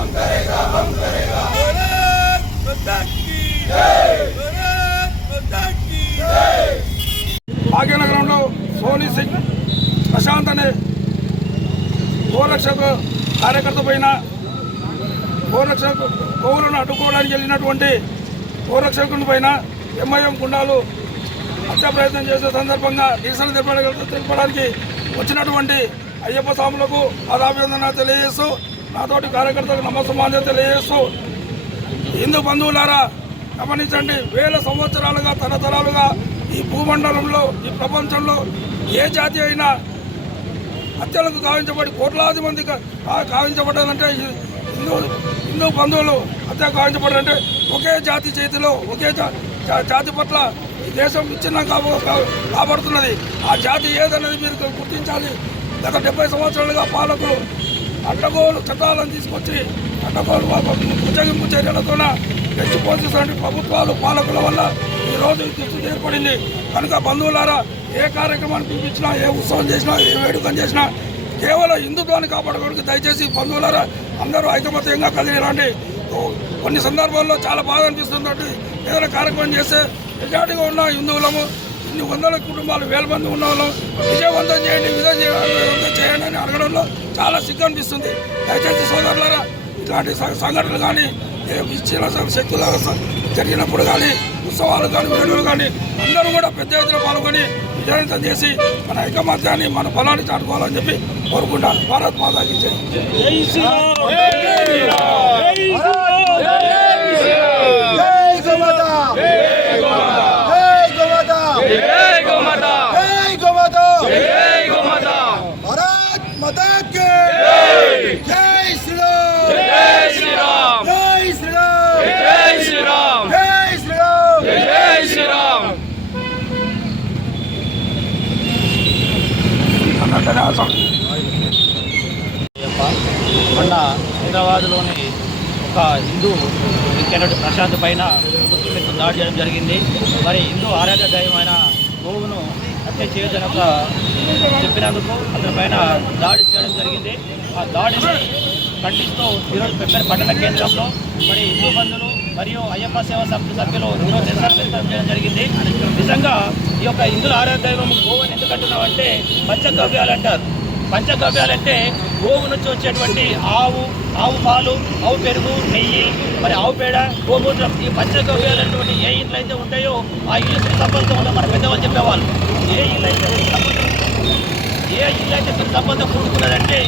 हम करेगा हम करेगा भारत माता की जय भारत माता की जय భాగ్యనగరంలో సోనీ సింగ్ ప్రశాంత్ అనే గోరక్షకు కార్యకర్త పైన గోరక్షకు గోవులను అడ్డుకోవడానికి వెళ్ళినటువంటి గోరక్షకుని పైన ఎంఐఎం గుండాలు హత్య ప్రయత్నం చేసే సందర్భంగా నిరసన తెలపడానికి వచ్చినటువంటి అయ్యప్ప స్వాములకు పాదాభివందన తెలియజేస్తూ నాతోటి కార్యకర్తలకు నమస్సమాన్యం తెలియజేస్తూ హిందూ బంధువులారా గమనించండి వేల సంవత్సరాలుగా తరతరాలుగా ఈ భూమండలంలో ఈ ప్రపంచంలో ఏ జాతి అయినా హత్యలకు గావించబడి కోట్లాది మంది గా- గావించబడ్డదంటే హిందూ హిందూ బంధువులు హత్య గావించబడ్డారంటే ఒకే జాతి చేతిలో ఒకే జాతి పట్ల ఈ దేశం విచ్ఛిన్నం కాబడుతున్నది. ఆ జాతి ఏదన్నది మీరు గుర్తించాలి. గత డెబ్బై సంవత్సరాలుగా పాలకులు అడ్డగోలు చట్టాలను తీసుకొచ్చి అడ్డగోలు ఉద్యోగింపు చర్యలతోన రెచ్చిపోతున్నటువంటి ప్రభుత్వాలు పాలకుల వల్ల ఈ రోజు దుస్థితి ఏర్పడింది. కనుక బంధువులారా ఏ కార్యక్రమాన్ని పిలిపించినా ఏ ఉత్సవం చేసినా ఏ వేడుకని చేసినా కేవలం హిందుత్వాన్ని కాపాడుకోవడానికి దయచేసి బంధువులారా అందరూ ఐకమత్యంగా కలిగి రండి. కొన్ని సందర్భాల్లో చాలా బాధ అనిపిస్తుంది ఏదైనా కార్యక్రమం చేస్తే మెజార్టీగా ఉన్న హిందువులము ఇన్ని వందల కుటుంబాలు వేల మంది ఉన్న వాళ్ళం. విజయవంతం చేయండి విజయం విజయవంతం చేయండి అని అడగడంలో చాలా సిగ్గు అనిపిస్తుంది. దయచేసి సోదరులారా ఇలాంటి సంఘటనలు కానీ విచ్చిన ఇచ్చిన శక్తుల జరిగినప్పుడు కానీ ఉత్సవాలు కానీ వేడుకలు కానీ అందరూ కూడా పెద్ద ఎత్తున పాల్గొని విజయవంతం చేసి మన ఐకమత్యాన్ని మన బలాన్ని చాటుకోవాలని చెప్పి కోరుకుంటాను. భారత్ మాతాకి జై. జై గోమాత జై గోమాత జై గోమాత భారత్ మాతా కి జై శ్రీరామ్. జై శ్రీరామ్. జై శ్రీరామ్. జై శ్రీరామ్. అన్నట్టుగా అసలు యొక్క మొన్న హైదరాబాద్లోని ఒక హిందూ వ్యక్తి ప్రశాంత్ పైన దాడి చేయడం జరిగింది. మరి హిందూ ఆరాధ్య దైవమైన గోవును హత్య చేయదని ఒక చెప్పినందుకు అతని పైన దాడి చేయడం జరిగింది. ఆ దాడిని ఖండిస్తూ ఈరోజు పెప్పేరు పట్టణ కేంద్రంలో మరి హిందూ బంధువులు మరియు అయ్యప్ప సేవా సమితి సభ్యులు ఈరోజు నిరసన చేయడం జరిగింది. నిజంగా ఈ యొక్క హిందుల ఆరాధ్య దైవం గోవుని ఎందుకు అంటున్నామంటే పంచగవ్యాలు అంటారు. పంచగవ్యాలంటే గోవు నుంచి వచ్చేటువంటి ఆవు ఆవు పాలు ఆవు పెరుగు నెయ్యి మరి ఆవు పేడ గోమూత్రం ఈ పంచగవ్యాలటువంటి ఏ ఇంట్లో అయితే ఉంటాయో ఆ ఇళ్ళు శ్రీ సంపదతో మన పెద్దవాళ్ళు చెప్పేవాళ్ళు. ఏ ఇళ్ళు అయితే ఏ ఇల్లు అయితే శ్రీ సంపద కూడుకున్నదంటే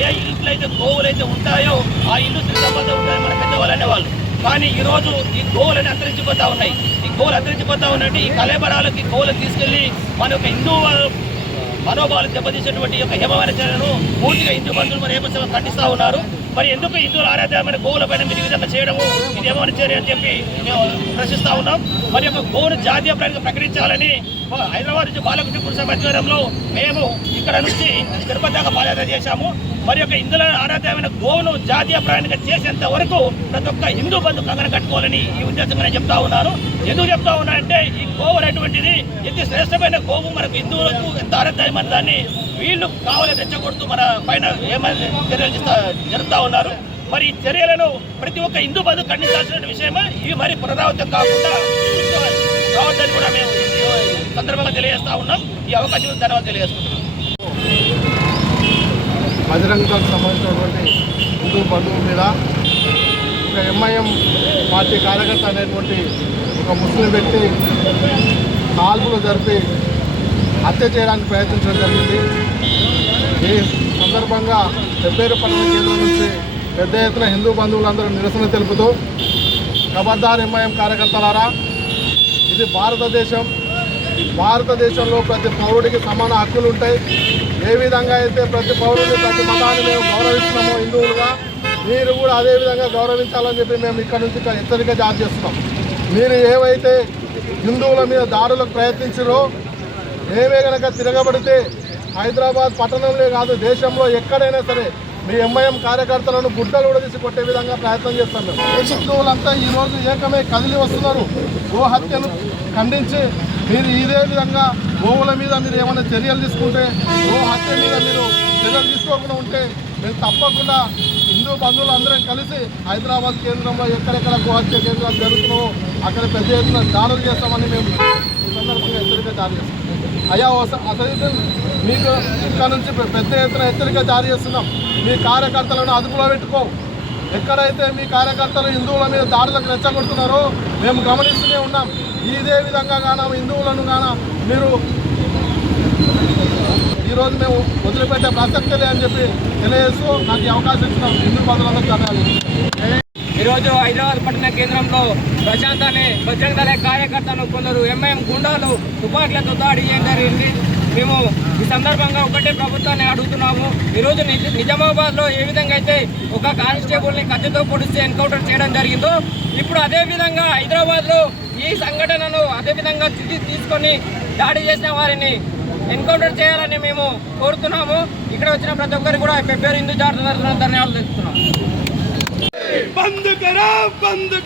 ఏ ఇంట్లో అయితే గోవులు అయితే ఉంటాయో ఆ ఇల్లు శ్రీ సంపద ఉంటాయని మన పెద్దవాళ్ళు అనేవాళ్ళు. కానీ ఈ రోజు ఈ గోవులని అంతరించిపోతా ఉన్నాయి. ఈ గోవులు అంతరించిపోతా ఉన్నట్టు ఈ కలేబరాలకి గోవులు తీసుకెళ్ళి మన యొక్క హిందూ మనోభావాలు దెబ్బతీసినటువంటి యొక్క హేమమైన పూర్తిగా హిందూ బంధువులు మన ఏమో ఖండిస్తా ఉన్నారు. మరి ఎందుకు హిందువుల ఆరాధ్యమైన గోవుల పైన మీరు ఈ విధంగా చేయడము? ఇది ఏమని చర్య అని చెప్పి మేము ప్రశ్నిస్తా ఉన్నాం. మరి యొక్క గోవును జాతీయ ప్రాణిగా ప్రకటించాలని హైదరాబాద్ నుంచి బాలకృష్ణ పురుష మేము ఇక్కడ నుంచి తిరుపతి దాకా పాదయాత్ర చేశాము. మరి యొక్క ఇందులో ఆరాధ్యమైన గోవును జాతీయ ప్రాణిగా చేసేంత వరకు ప్రతి ఒక్క హిందూ బంధు కంగన కట్టుకోవాలని ఈ ఉద్దేశంగా నేను చెప్తా ఉన్నాను. ఎందుకు చెప్తా ఉన్నా అంటే ఈ గోవు అనేటువంటిది ఇది శ్రేష్టమైన గోవు మనకు హిందువులకు ఎంత ఆరాధ్యమైన దాన్ని వీళ్ళు కావాలని తెచ్చకూడదు మన పైన ఏమైనా చర్యలు జరుగుతూ ఉన్నారు. మరి ఈ చర్యలను ప్రతి ఒక్క హిందూ బంధు ఖండించాల్సిన విషయమే ఇవి మరి పునరావృతం కాకుండా కావద్దని కూడా మేము సందర్భంగా తెలియజేస్తా ఉన్నాం. ఈ అవకాశం ధన్యవాదాలు తెలియజేస్తున్నాం బజరంగ దళకు సంబంధించినటువంటి హిందూ బంధువు మీద ఒక ఎంఐఎం పార్టీ కార్యకర్త అనేటువంటి ఒక ముస్లిం వ్యక్తి కాల్పులు జరిపి హత్య చేయడానికి ప్రయత్నించడం జరిగింది. ఈ సందర్భంగా పెబ్బేరు పట్టణ కేంద్రం నుంచి పెద్ద ఎత్తున హిందూ బంధువులందరూ నిరసన తెలుపుతూ ఖబర్దార్ ఎంఐఎం కార్యకర్తలారా ఇది భారతదేశం భారతదేశంలో ప్రతి పౌరుడికి సమాన హక్కులు ఉంటాయి. ఏ విధంగా అయితే ప్రతి పౌరుడికి ప్రతి మతాన్ని మేము గౌరవిస్తున్నామో హిందువులుగా మీరు కూడా అదే విధంగా గౌరవించాలని చెప్పి మేము ఇక్కడ నుంచి ఇక్కడ హెచ్చరిక జారీ చేస్తున్నాం. మీరు ఏవైతే హిందువుల మీద దాడులకు ప్రయత్నించారో ఏమే కనుక తిరగబడితే హైదరాబాద్ పట్టణంలో కాదు దేశంలో ఎక్కడైనా సరే మీ ఎంఐఎం కార్యకర్తలను గుడ్డలు ఉడదీసి కొట్టే విధంగా ప్రయత్నం చేస్తాం మేము. హిందువులంతా ఈ రోజు ఏకమే కదిలి వస్తున్నారు. గోహత్యను ఖండించి మీరు ఇదే విధంగా గోవుల మీద మీరు ఏమైనా చర్యలు తీసుకుంటే గో హత్య మీద మీరు చర్యలు తీసుకోకుండా ఉంటే మేము తప్పకుండా హిందూ బంధువులు అందరం కలిసి హైదరాబాద్ కేంద్రంలో ఎక్కడెక్కడ గో హత్య కేంద్రాలు జరుగుతున్నావో అక్కడ పెద్ద ఎత్తున దాడులు చేస్తామని మేము ఈ సందర్భంగా హెచ్చరిక జారీ చేస్తాం అయ్యా అసలు మీకు ఇక్కడ నుంచి పెద్ద ఎత్తున హెచ్చరిక జారీ చేస్తున్నాం. మీ కార్యకర్తలను అదుపులో పెట్టుకో. ఎక్కడైతే మీ కార్యకర్తలు హిందువుల మీద దాడులకు రెచ్చగొడుతున్నారో మేము గమనిస్తూనే ఉన్నాం. ఇదే విధంగా గాన హిందువులను గాన మీరు ఈరోజు మేము వదిలిపెట్టే ప్రసక్తి లేదని చెప్పి తెలియజేస్తూ నాకు అవకాశం ఇచ్చిన హిందూ ప్రజలందరూ ధన్యవాదాలు. ఈరోజు హైదరాబాద్ పట్టణ కేంద్రంలో ప్రశాంత్ అనే బజరంగ దళ కార్యకర్తలు కొందరు ఎంఐఎం గుండాలు తుపాకులతో దాడి చేయడం జరిగింది. మేము ఈ సందర్భంగా ఒకటే ప్రభుత్వాన్ని అడుగుతున్నాము. ఈరోజు నిజ నిజామాబాద్లో ఏ విధంగా అయితే ఒక కానిస్టేబుల్ని కత్తితో పొడిస్తే ఎన్కౌంటర్ చేయడం జరిగిందో ఇప్పుడు అదే విధంగా హైదరాబాద్లో ఈ సంఘటనను అదేవిధంగా తీసుకొని దాడి చేసిన వారిని ఎన్కౌంటర్ చేయాలని మేము కోరుతున్నాము. ఇక్కడ వచ్చిన ప్రతి ఒక్కరు కూడా ఫిబ్రవరి హిందూ జాగ్రత్త ధన్యవాదాలు తెలుస్తున్నాం బంద్ కరో బంద్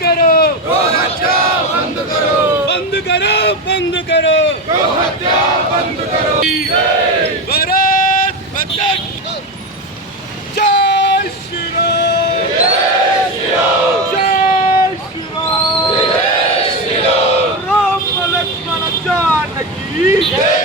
Ixi!